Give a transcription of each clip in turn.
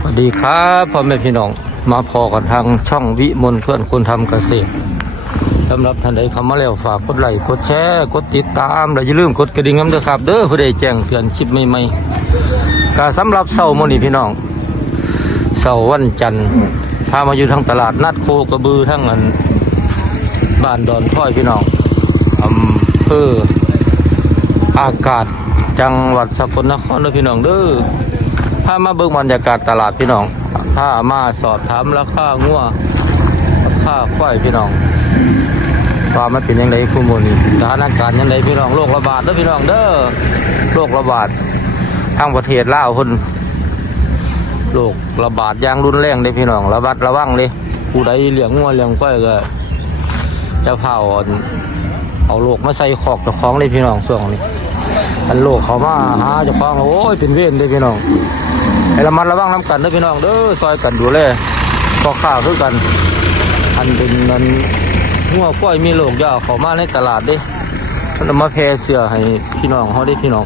สวัสดีครับพ่อแม่พี่น้องมาพอกันทางช่องวิมลเพื่อนคนทำเกษตรสำหรับท่านใดเข้ามาแล้วฝากกดไลค์กดแชร์กดติดตามและอย่าลืมกดกระดิ่งน้ำด้อครับ เด้อเพื่อได้แจ้งเตือนคลิปใหม่ๆก็สำหรับเสาร์มื้อนี้พี่น้องเสาร์วันจันทร์พามาอยู่ทางตลาดนัดโคกระบือทั้งอันบ้านดอนท้อยพี่น้องอำเภออากาศจังหวัดสกลนครเด้อพี่น้องเด้อามาเบิ่งบรรยากาศตลาดพี่น้องพามาสอบถามราคางัวราคาควายพี่น้องความันเป็นยังไงคุณโมนี่สถานการณ์ยังไงพี่น้องโรคระบาดเด้อพี่น้องเด้อโรคระบาดทางประเทศลาวคนโรคระบาดอย่างรุนแรงเลยพี่น้องระบัดระวังเลยผู้ใดเลี้ยงงัวเลี้ยงควายก็จะเผาเอาโรคมาใส่ขอกเจ้าของเลยพี่น้องช่วงนี้อันโลกเขามาหาเจ้าของโอ้ยเป็นเวรเด้อพี่น้อง ให้ระมัดระวังน้ำกันนะพี่น้องเด้อซอยกันดูแลพอข้าวคือกัน อันเป็นนั้นหัวกล้วยมีโลกอยาเอาเขามาในตลาดดิมันเอามาแพร่เสื้อให้พี่น้องเขาได้พี่น้อง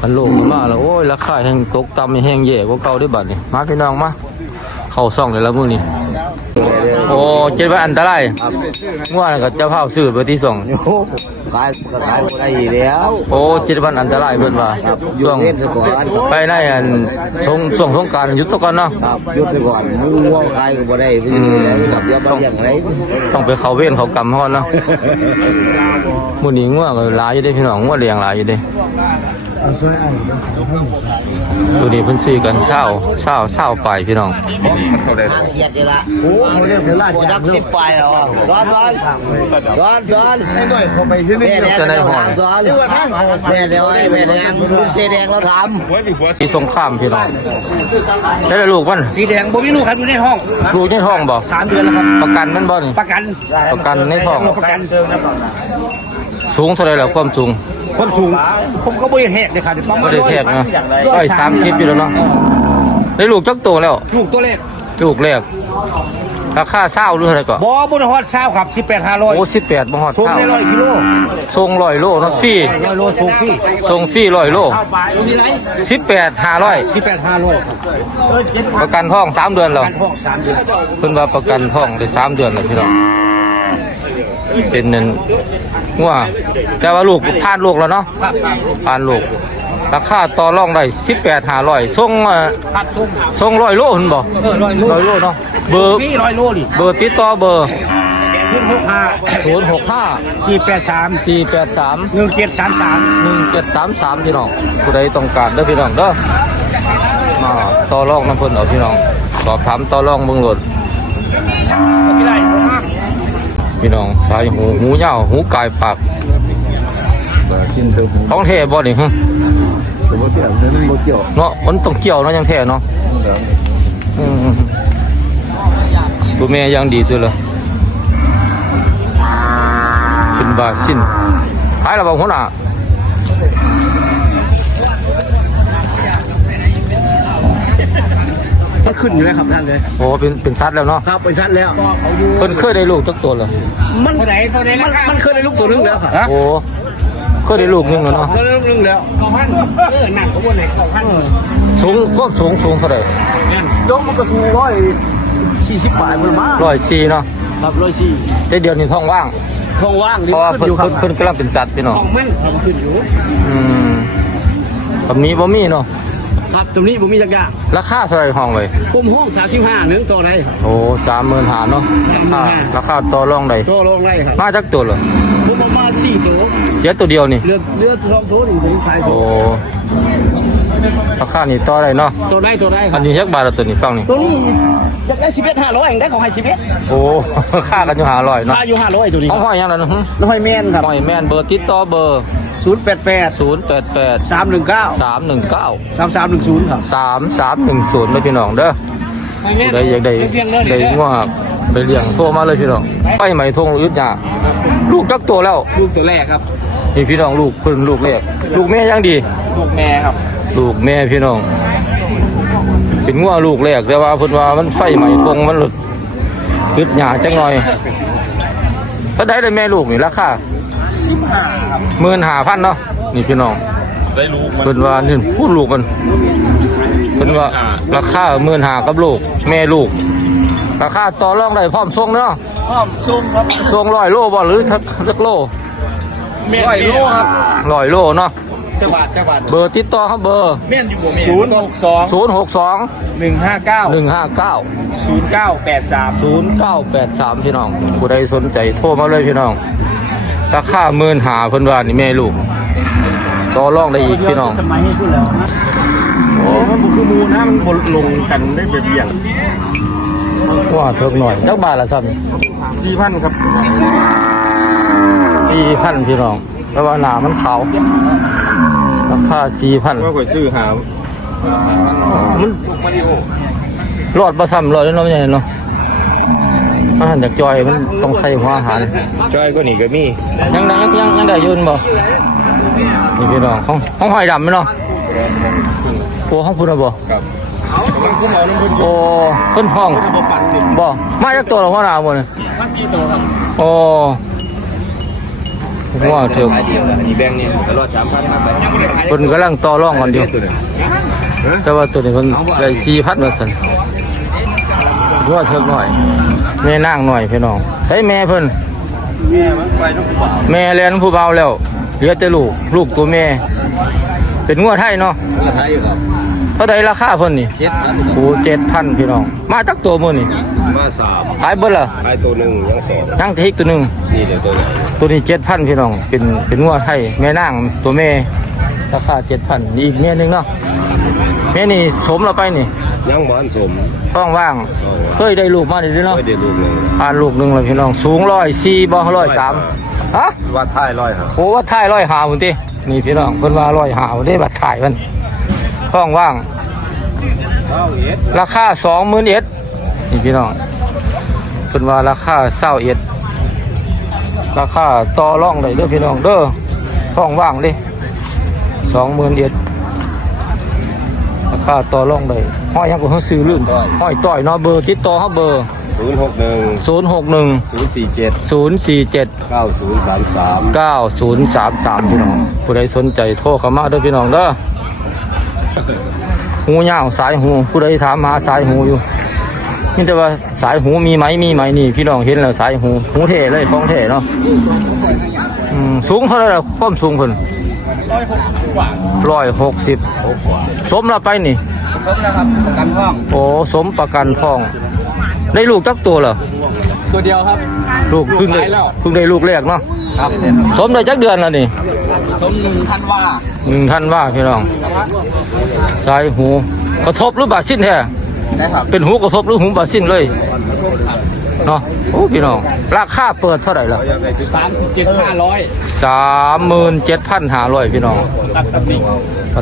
มันโลกมันมาแล้วโอ้ยราคาแห้งตกต่ำแห้งแย่กว่าเก่าได้บัดนี่มาพี่น้องมาเข้าซ่องเลยละมื้อนี้ โอ้เจ็ดว่าอันตรายง่วงกับเจ้าภาพซื้อไปที่สองโอ้โหขายก็ขายบ่ได้อีกแล้วโอ้เจ็ดวันอันตรายเพิ่นว่าครับหยุช่ดวงเล่นซะก่อนไปในอันสงส่งสงกรารหยุดซะก่อนเนาะครับหยุดซะก่อนมึงว่าขายก็บ่ได้ไปอยู่แล้วกับอย่ามาอย่างไรต้องไปเขาเว้นเขากรรมเฮาเนาะมื้อนี้งัวก็หลายอยู่เด้พี่น้องงัวเลี้ยงหลายอยู่เด้ ตัวนี้เพิ่นซื้อกันเช้าเช้าเช้าไปพี่น้องทางเขียดนี่ละโอ้โหเรียกเป็นลาดักสิบไปแล้วอะซ้อนซ้อนซ้อนซ้อนให้หน่อยเขาไปที่นี่แม่แดงก็ถามซ้อนแม่แดงไอ้แม่แดงลูกเสแดงเราถามสีสงครามพี่น้องใช่ลูกมันสีแดงบ่มีลูกครับอยู่ในห้องลูกในท้องบ่สามเดือนแล้วครับประกันมันบ่ประกันประกันในท้องประกันสูงเท่าไรแล้วความสูง คนสูง ผมก็บ่ได้แหกเลยครับประบ่มาณได้แทกนะร้อยสามสิบอยู่แล้วเนาะได้ลูกจักโตแล้ว ลูกตัวเล็กลูกแรกราคาเศร้าหรือเท่าไหร่ก่อนบ่บ่ได้ฮอดเช้าครับ18 500โอ้สิบแปดบ่ฮอดสูงเศร้าได้100กิโลทรงร้อยโลเนาะฟรี100โลสูงสิทรงฟรีร้อยโลมีไรสิบแปดห้าร้อย18 500ครับประกันท้องสามเดือนแล้วกันห้อง3เดือน เพิ่นว่าประกันท้องได้สามเดือนแล้วพี่น้อง เป็นนั่นงัวแต่ว่าลูกผ่านลูกแล้วเนาะครับผ่านลูกราคาต่อรองได้สิบแปดห้าร้อยทรงเอ่อครับสูงทรงร้อยโลเห็นบ่เออ100โลร้อยโลเนาะเบอร์มี100โลนี่เบอร์ติดต่อเบอร์065ศูนย์หกห้า483สี่แปดสาม1733หนึ่งเจ็ดสามสามพี่น้องผู้ใดต้องการเด้อพี่น้องเด้อมาต่อรองน้ำเพิ่นเอาพี่น้องสอบถามต่อรองเบิ่งโลดกี่ไรบ่มาก พี่น้องสายหูหูยาวหูกายปากท้องแท้บ่นี่ฮะเนาะมันต้องเกี่ยวเนาะยังแท้เนาะตัวแม่ยังดีตัวเลยเป็นบาสินขายแล้วบ่หัวหน้า ก็ขึ้นอยู่แล้วครับท่านเลยโอ้เป็นเป็นสัตว์แล้วเนาะครับเป็นชั้นแล้วเพิ่นเคยได้ลูกจักตัวเลยมันเท่าไหร่เท่าไหร่มันมันเคยได้ลูกตัวนึงแล้วครับโอ้เคยได้ลูกหนึงแล้วเนาะเคยได้ลูกนึงแล้วเก้าพันเออหนักเขาบนไหนเก้าพันสูงควบสูงสูงเท่าไหร่ยกมันก็สูงร้อยสี่สิบบาทมันมาร้อยสี่เนาะครับร้อยสี่แต่เดือนนี้ท้องว่างทองว่างเพราะว่าขึ้เพิ่นนอยู่ครับเพิ่นเพิ่นกำลังเป็นสัตว์พี่น้องทองมันขึ้นอยู่อืมแบบนี้บ่มีเนาะ ครับตรงนี้ผมมีจักรยานราคาเท่าไหร่ห้องไว้ปุ่มห้องสามสิบห้าหนึ่งต่อไรโอ้สามหมื่นหาเนาะราคา35,000 ราคาต่อรองได้ต่อรองไรครับมาจักตัวเหรอผมเอามาสี่ตัวเดี๋ยวตัวเดียวนี่เรือเรือทองตัวหนึ่งผมขายโอ้ราคานี่ต่อได้เนาะตัวได้ตัวได้คอัรันบนี้ยักบาทละตัวนี้ฟังนี่ตัวนี้ อยากได้สิบเอ็ดห้าร้อยเองได้ของให้สิบเอ็ดโอ้ค่ากันอยู่หาร้อยเนาะค่าอยู่ห้าร้อยตัวนี้ห้องห้อยยังไงนะฮะน้อยแมนครับห้อยแม่นเบอร์ติดต่อเบอร์ศูนย์แปดแปดศูนย์แปดแปดสามหนึ่งเก้าสามหนึ่งเก้าสามสามหนึ่งศูนย์ครับสามสามหนึ่งศูนย์เลยพี่น้องเด้อผู้ใดอยากได้ได้ง่วงไปเลี้ยงโทรมาเลยพี่น้องไปไหมทงยุทธยาลูกจักตัวแล้ว ลูกตัวแรกครับนี่พี่น้องลูกเพิ่นลูกแรกลูกแม่ยังดี ลูกแม่ครับ ลูกแม่พี่น้อง เป็นง่วงลูกแรกแต่ว่าเพิ่นว่ามันไฟไหม้ทงมันหลุดยุดหยาจังหน่อยถ้าได้เลยแม่ลูกนี่ราคาสิบห้าครับหมื่นห้าพันเนาะนี่พี่น้องได้ลูกเพิ่นว่านี่พูดลูกมันเพิ่นเป็นว่าราคาหมื่นหากับลูก แม่ลูก ราคาต่อรองได้พร้อมส่งเนาะพร้อมซุ่มครับส่งร้อยโลบ่หรือทักทักโลเมียนโลครับร้อยโลเนาะ จังหวัดจังหวัดเบอร์ติดต่อเขาเบอร์ เมียนอยู่บ่เมียนศูนย์หกสองศูนย์หกสองหนึ่งห้าเก้าหนึ่งห้าเก้าศูนย์เก้าแปดสามศูนย์เก้าแปดสามพี่น้องผู้ใดสนใจโทรมาเลยพี่น้องราคาหมื่นหาเพิ่นว่านี่แม่ลูกต่อรองได้อีกพี่น้องทำไมให้พูดแล้วนะโอ้มันบุคือมูนะมันบนลงกันได้แบบเบี่ยงว่าเทิกหน่อยจักบาทละซ้สี่พันครับำสี่พันพี่น้องแต่ว่าหนามันขาว ราคาสี่พันว่าข่อยซื้อหามันมาริโอรอดประซ้ำรอดแล้วเนาะไม่ใช่เนาะอาหารจากจอยมันต้องใส่หัวอาหารจอยก็นี่ก็มียังได้ยังยังยังได้อยืนบ่นี่พี่น้องของของหอยดำไหมเนาะโอ้ของคุณน่ะบ่ครับมันคุ้มเอาน้ำพุ่นโอ้เพิ่นห้องถ้าบ่ปัดสิบ่มาจากตัวหรอหัวหน้าบ่เนี่ยมาสี่ตัวครับโอ้ หัวเถอะขายดีแล้วอีแบงค์นี่ตลอดสามพันมาไปยังไม่ได้ขายเพิ่นกำลังต่อรองกันอยู่ตัวนึงแต่ว่าตัวนี้เพิ่นได้4,000ว่าซั่นหัวเถอะหน่อยแม่นางหน่อยพี่น้องใช้แม่เพิ่นแม่มันไปทุกบ่าวแม่เลี้ยงผู้เบาแล้วเหลือแต่ลูกลูกตัวแม่เป็นงัวไทยเนาะก็ขายอยู่ครับเท่าใดราคาเพิ่นนี่เจ็ดพันโอ้เจ็ดพันพี่น้อง มาจักตัวมื้อนี่มาสามขายเบิดละขายตัวหนึ่งยังสองยังแต่อีกตัวหนึงนี่เดี๋ยวตัวใหญ่ตัวนี้เจ็ดพันพี่น้อง เป็นเป็นงัวไทยแม่นางตัวแม่ราคาเจ็ดพันอีกแม่หนึงเนาะแม่นี่สมเราไปนี่ยังบ้านสมท้องว่าง เคยได้ลูกมาดีเนาะไม่ได้ลูกเลยอ่านลูกหนึ่งเลยพี่น้องสูงร้อยสี่บ่ร้อยสามฮะว่าท้ายร้อยครับโอ้ว่าถ่ายร้อยหาพุ่นตินี่พี่น้องเพิ่นว่าร้อยหาพุ่นติบัดถ่ายมันท้องว่างเศร้าเอ็ดราคาสองหมื่นเอ็ด นี่พี่น้องเพิ่นว่าราคาเศร้าเอ็ดราคาต่อรองได้เด้อพี่น้องเด้อท้องว่างเด้สองหมื่นเอ็ดราคาต่อรองได้ห้อยยังก็เฮาซื้อลืมห้อยต่อยเนาะเบอร์ติดต่อเฮาเบอร์ศูนย์หกหนึ่ง061ศูนย์สี่เจ็ด047เก้าศูนย์สามสาม9033พี่น้องผู้ใดสนใจโทรเข้ามาเด้อพี่น้องเด้อหูยาวสายหูผู้ใดถามหาสายหูอยู่ นี่แต่ว่าสายหูมีไหมมีไหมนี่ พี่น้องเห็นแล้วสายหูหูเท่เลยของเท่เนาะอืมสูงเท่าไหร่ล่ะความสูงเพิ่นร้อยหกสิบสมแล้วไปนี่ สมนะครับกันห้องโอ้สมประกันทอง ได้ลูกจักตัวเหรอตัวเดียวครับ ลูกเพิ่งได้ลูกหลายแล้วเพิ่งได้ลูกแรกเนาะครับสมได้จักเดือนแล้วนี่ สมหนึ่งพันว่าหนึ่งท่านว่าพี่น้องสายหูกระทบหรือบาดสิ้นแท้ นะครับเป็นหูกระทบหรือหูบาดสิ้นเลยเนาะโอ้พี่น้องราคาเปิดเท่าไหร่ล่ะสามสิบเจ็ดห้าร้อยสามหมื่นเจ็ดพันห้าร้อยพี่น้องตัดตำหนิ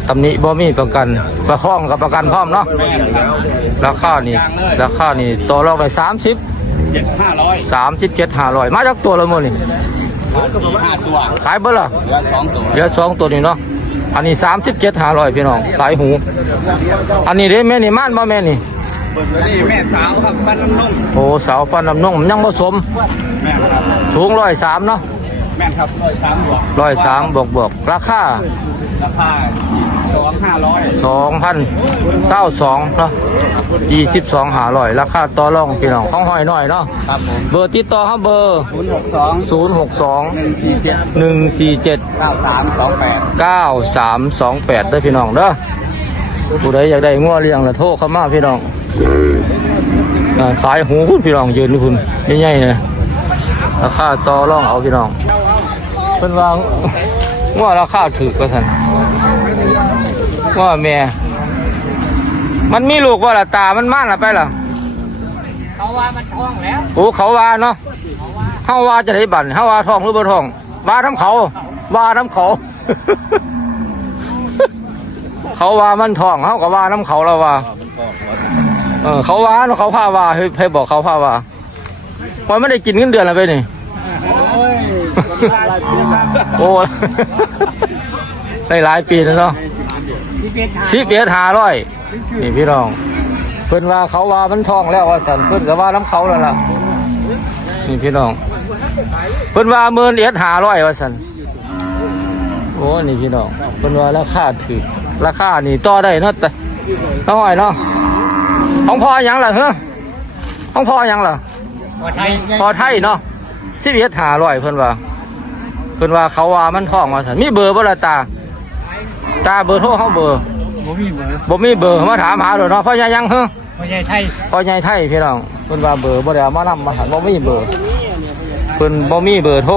ตำหนิบ่มีประกันประคองกับประกันพร้อมเนาะแม่ครับราคานี่ราคานี่ต่อรองไปสามสิบเจ็ดห้าร้อยสามสิบเจ็ดห้าร้อยมาจากตัวละมื้อนี่สี่ห้าตัวขายเบิดล่ะเหลือสองตัวเหลือสองตัวนี้เนาะ อันนี้สามสิบเจ็ดห้าร้อยพี่น้องสายหู อันนี้เด้แม่นี่ม่านบ่แม่นี่นี่แม่สาวครับบ้านน้ำนนท์โอ้สาวฟันน้ำนงมันยังผสมแม่ครับสูงร้อยสามเนาะแม่ครับร้อยสามบวกร้อยสามบวกบวกราคาราคาส องห้าร้อยสองพันเศร้าสองเนาะยี่สิบสองหาร้อยราคาต่อรองพี่น้องของหอยหน่อยเนาะครับผมเบอร์ติดต่อครับเบอร์ศูนย์หกสองศูนย์หกสองหนึ่งสี่เจ็ดหนึ่งสี่เจ็ดเก้าสามสองแปดเก้าสามสองแปดด้วยพี่น้องเด้อผู้ใดอยากได้งัวเลี้ยงละโทรเข้ามาพี่น้องอ่าสายหูคุณพี่น้องยืนนี่คุณใหญ่ๆเลยราคาต่อรองเอาพี่น้องเป็นวางงัวราคาถือกว่าสัน งัวแม่มันมีลูกว่าละตา มันม่านละไปล่ะเขาว่ามันท้องแล้วโอ้เขาว่าเนาะเฮาว่าจะได้บัตรเฮาว่าทองหรือบ่ทองว่าน้ำเขา ว่าน้ำเขา เขาว่ามันทองเฮาก็ว่าน้ำเขาแล้วว่าเออเขาว่าเนาะเขาพาว่าให้ให้บอกเขาพาว่าพอไม่ได้กินเงินเดือนแล้วไปนี่โอ้ยโอ้ได้หลายปีแล้วเนาะที่เป็น สิบเอ็ดหาร้อยนี่พี่น้อง เพิ่นว่าเขาว่ามันทองแล้วว่าสันเพิ่นก็ว่าน้ำเขาแล้วล่ะนี่พี่น้อง เพิ่นว่าหมื่นเอ็ดหาร้อยว่าสันโอ้นี่พี่น้องเพิ่นว่าราคาถือราคานี่ต่อได้เนาะแต่น้อยเนาะของพ่อหยังล่ะเฮ้อของพ่อหยังล่ะไทยพอไทยเนาะสิบเอ็ดหาร้อยเพิ่นว่า เพิ่นว่าเขาว่ามันท้องมาสันมีเบอร์บ่ล่ะตา ตาเบอร์โทรเฮาเบอร์บ่มีเบอร์บ่มีเบอร์มาถามหาเด้อเนาะพ่อใหญ่ยังเฮ้อพ่อใหญ่ไทยพ่อใหญ่ไทยพี่น้องเพิ่นว่าเบอร์บ่ได้เอามานำมาหันบ่มีเบอร์เพิ่นบ่มีเบอร์โทร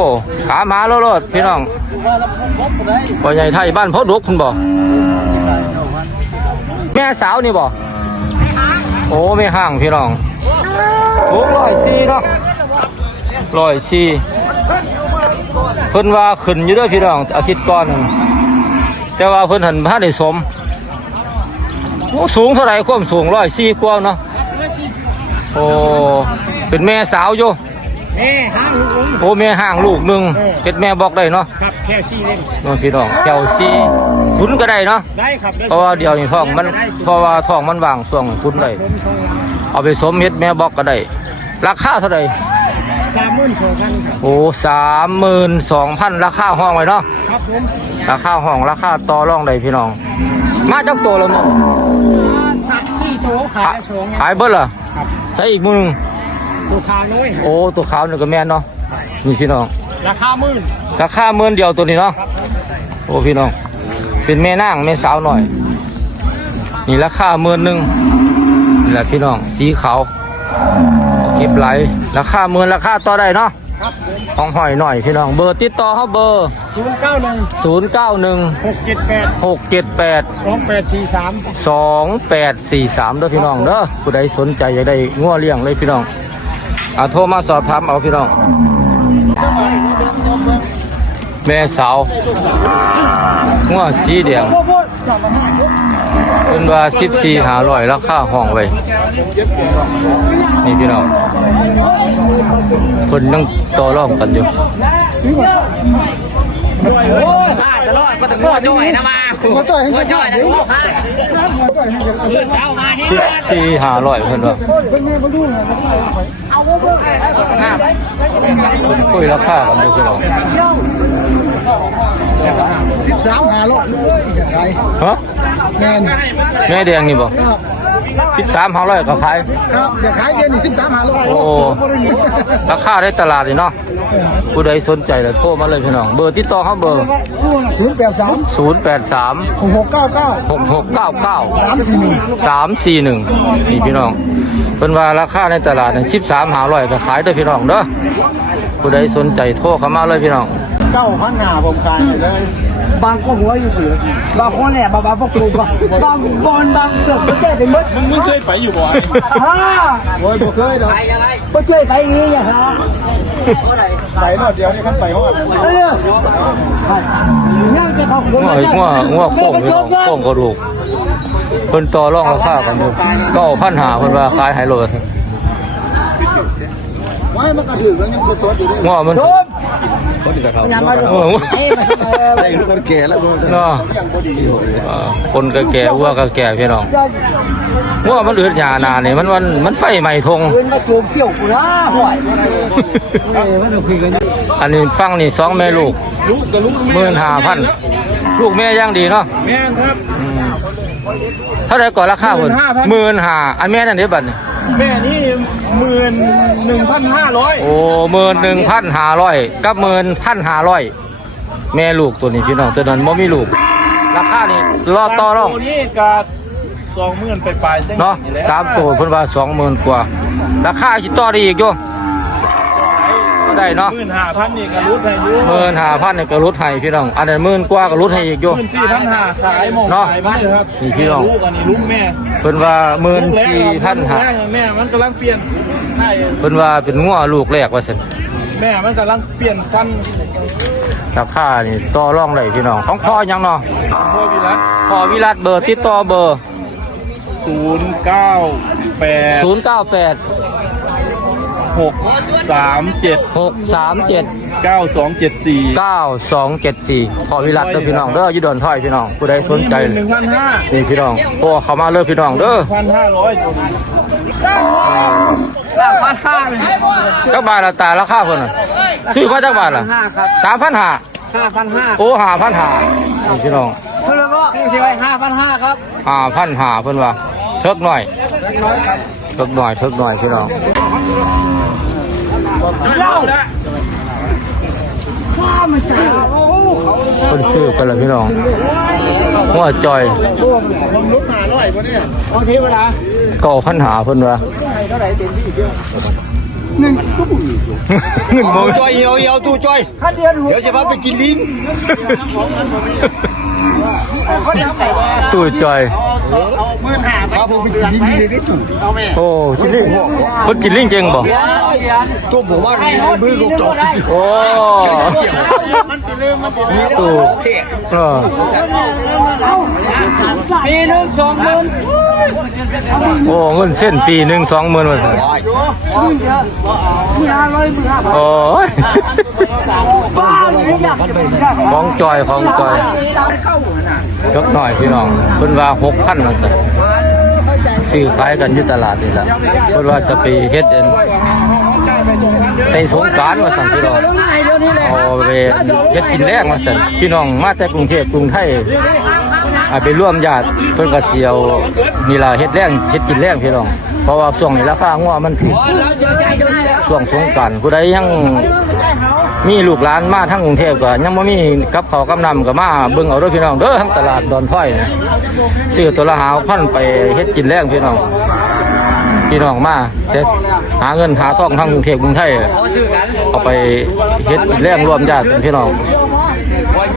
ถามหาโลดๆพี่น้องพ่อใหญ่ไทยบ้านพ่อดกคุณบ่แม่สาวนี่บ่โอ้แม่ห้างพี่น้องโอ้ร้อยสี่เนาะร้อยสี่เพิ่นว่าขึ้นอยู่เด้อพี่น้องอาทิตย์ก่อนนั่น แต่ว่าเพิ่นหันบ่ทันได้สมโอ้สูงเท่าไหร่ความสูงร้อยสี่กว่าเนาะโอ้เป็นแม่สาวอยู่แม่ห้างลูกโอ้แม่ห่างลูกหนึ่งเป็นแม่บอกได้เนาะครับแค่ซี่เล่มน้องพี่น้องแถวซีคุ้นก็ได้เนาะได้ครับเพราะว่าเดี๋ยวนี้ท้องมันเพราะว่าท้องมันว่างช่วงคุ้นได้เอาไปสมเฮ็ดแม่บอกก็ได้ ราคาเท่าไหร่สามหมื่นสองพันครับโอ้สามหมื่นสองพันราคาห้องไว้เนาะ ครับผมราคาห้องราคาต่อรองได้พี่น้อง มาจักตัวแล้วมั้งสัตว์สี่ตัวขายสองขายเบิดเหรอครับใช้อีกมือหนึงตัวขาน้อยโอ้ตัวขาวนี่ก็แม่นเนาะนี่พี่น้อง ราคาหมื่นราคาหมื่นเดียวตัวนี้เนาะโอ้พี่น้อง เป็นแม่นางแม่สาวหน่อย นี่ราคาหมื่นหนึ่งนี่แหละพี่น้องสีขาวเก็บไหลราคาหมื่นราคาต่อได้เนาะครับผม ของหอยหน่อยพี่น้องเบอร์ติดต่อเขาเบอร์ ศูนย์เก้าหนึ่งศูนย์เก้าหนึ่งหกเจ็ดแปดหกเจ็ดแปดสองแปดสี่สามสองแปดสี่สามเด้อพี่น้องเด้อผู้ใดสนใจอยากได้งัวเลี้ยงเลยพี่น้องเอาโทรมาสอบถามเอาพี่น้อง แม่สาวงัวสีแดง เป็นว่าสิบสี่หาร้อยราคาห้องไว้นี่พี่น้องคนยังต่อรองกันอยู่ตลอดมาตะโกนจ่อยนะมาหัวจ่อยหัวจ่อยนะหัวขาคืนเช้ามาเฮ้สิบสี่หาร้อยเพิ่นว่าคุยราคากันอยู่พี่น้อง สิบสามหาร้อยขายฮะแมนแม่แดงนี่บ่ครับสิบสามหาร้อยก็ขาย ครับเดี๋ยวขายเย็นนี่สิบสามหาร้อยโอ้ราคาได้ตลาดนี่เนาะผู้ใดสนใจแล้วโทรมาเลยพี่น้องเบอร์ติดต่อเขาเบอร์ศูนย์แปดสาม0 8 3หกหกเก้าเก้า6 6 9 9สามสี่หนึ่ง3 4 1นี่พี่น้องเป็นว่าราคาในตลาดเนี่ยสิบสามหาร้อยก็ขายเด้อพี่น้องเด้อผู้ใดสนใจโทรเข้ามาเลยพี่น้อง เก้าพันหน้าผมกายเลยบางก็หัวอยู่ถือบางคนเนี่ยบางบางพวกครูบางบางบอลบางเกือบไม่ใช่เป็นมดมึงมึงเคยไปอยู่บ่อยฮ่าโอ้ยบ่เคยดอกไม่ช่วยไปอย่างนี้อย่างฮะไปรอบเดียวนี่คันไปฮอดเออนั่งจะเขาคนงัวอีกงัวงัวโค้งพี่น้องโค้งกระดูกเพิ่นต่อรองราคากันอยู่เก้าพันหาเพิ่นว่าขายให้โลดไว้มันก็ถึงแล้วยังเป็นตัวอยู่นี่งัวมันยังมาดูโอ้โหไอ้ คนแก่แล้วกูเนาะเอ่อคนก็แก่วัวก็แก่พี่น้องงัวมันเอือดหยาหนาเนี่ยมันมันมันไฟไหม้ทงเงินมาจูบเขี้ยวกูนะห่วยอันนี้ฟังนี่สองแม่ลูกลูกกับลูกหมื่นห้าพันลูกแม่ย่างดีเนาะแม่ครับเท่าไหรก่อนราคาเพิ่นหมื่นห้าอันแม่นั่นเดี๋ยวบัดนี่ แม่นี่หมื่นหนึ่งพันห้าร้อยโอ้หมื่นหนึ่งพันห้าร้อยกับหมื่นพันห้าร้อยแม่ลูกตัวนี้พี่น้องตัวนั้นบ่มีลูก ราคานี่รอต่อรองตัวนี้ก็สองหมื่นไปปลายๆจังเนาะสามตัวเพิ่นว่าสองหมื่นกว่า ราคาสิต่อได้อีกอยู่ก็ ได้เนาะหมื่นห้าพันนี่ก็รุดให้อยูหมื่นห้าพันนี่ก็ลดให้พี่น้อง อันนั้นหมื่นกว่าก็ลดให้อีกอยู่หมื่นสี่พันห้าขายหมองเนาะขายมาเลยครับนี่พี่น้องลูกอันนี้ลูกแม่เพิ่นว่าหมื่นสี่พันห้าแม่แม่มันกำลังเปลี่ยนใช่เพิ่นว่าเป็นงัวลูกแรกว่าซั่นแม่มันกำลังเปลี่ยนฟันราคานี่ต่อรองได้พี่น้องของพ่อหยังเนาะพ่อวิรัตพ่อวิรัตเบอร์ติดต่อเบอร์ศูนย์เก้าแปด098 หกสามเจ็ด637เก้าสองเจ็ดสี่9274พ่อวิรัตเด้อพี่น้องเด้ออยู่ดอนถ้อยพี่น้องผู้ใดสนใจหนึ่งพันห้านี่พี่น้องโอ้เข้ามาเลยพี่น้องเด้อพันห้าร้อยตัวนี้สามพันห้าเลยจักบาทละตาราคาเพิ่นน่ะซื้อมาจักบาทล่ะห้าครับ3,500ห้าพันห้าโอ้5,500นี่พี่น้องคือแล้วก็ที่ไว้ห้าพันห้าครับห้าพันหาเพิ่นว่าเทิกหน่อยเทิกหน่อยเทิกหน่อยพี่น้อง เล่าคนซื้อกันละพี่น้องว่าจอยลุกหาหน่อยปะเนี่ยเอาเทวดาก่อพันหาเพิ่นวะเงินตู้เงินโมจอยเอาเอาตู้จอยเดี๋ยวจะพาไปกินลิ้นตู้จอย ผมไปกินลิงในตู้เอาแม่โอ้กินลิงเพิ่นกินลิงเก่งบ่ตัวผมว่ามือลูกจอกสิโอ้มันจะเริ่มมันจะเริ่มตู้เออปีหนึ่งสองหมื่นโอ้เงินเส้นปีหนึ่งสองหมื่นว่าซั่นมือห้าร้อยมือห้าโอ้ยบ้าหรืออยากจะเป็นกันของจอยของจอยยกหน่อยพี่น้องเพิ่นว่าหกพันว่าซั่น ซื้อขายกันอยู่ตลาดนี่แหละเพิ่นว่าจะไปเฮ็ดเองใส่สงกรารว่าซั่นพี่น้องเอาไปเฮ็ดกินแรงว่าซั่นพี่น้องมาแต่กรุงเทพกรุงไทย อ่าไปร่วมญาติเพิ่นก็สิเอานี่ล่ะเฮ็ดแรงเฮ็ดกินแรงพี่น้องเพราะว่าช่วงนี้ราคางัวมันถูกช่วงสงกรานต์ผู้ใดยังมีลูกหลานมาทั้งกรุงเทพก็ยังบ่มีกับเขาวกับน้ำก็มาเบิ่งเอาเด้วยพี่น้องเด้อทั้งตลาดดอนพ้อยนะซื้อตัวละหาพันไปเฮ็ดกินแรงพี่น้องพี่น้องมาแต่หาเงินหาทองทั้งกรุงเทพกรุงไทยเอาไปเฮ็ดกินแรงรวมญาติพี่น้อง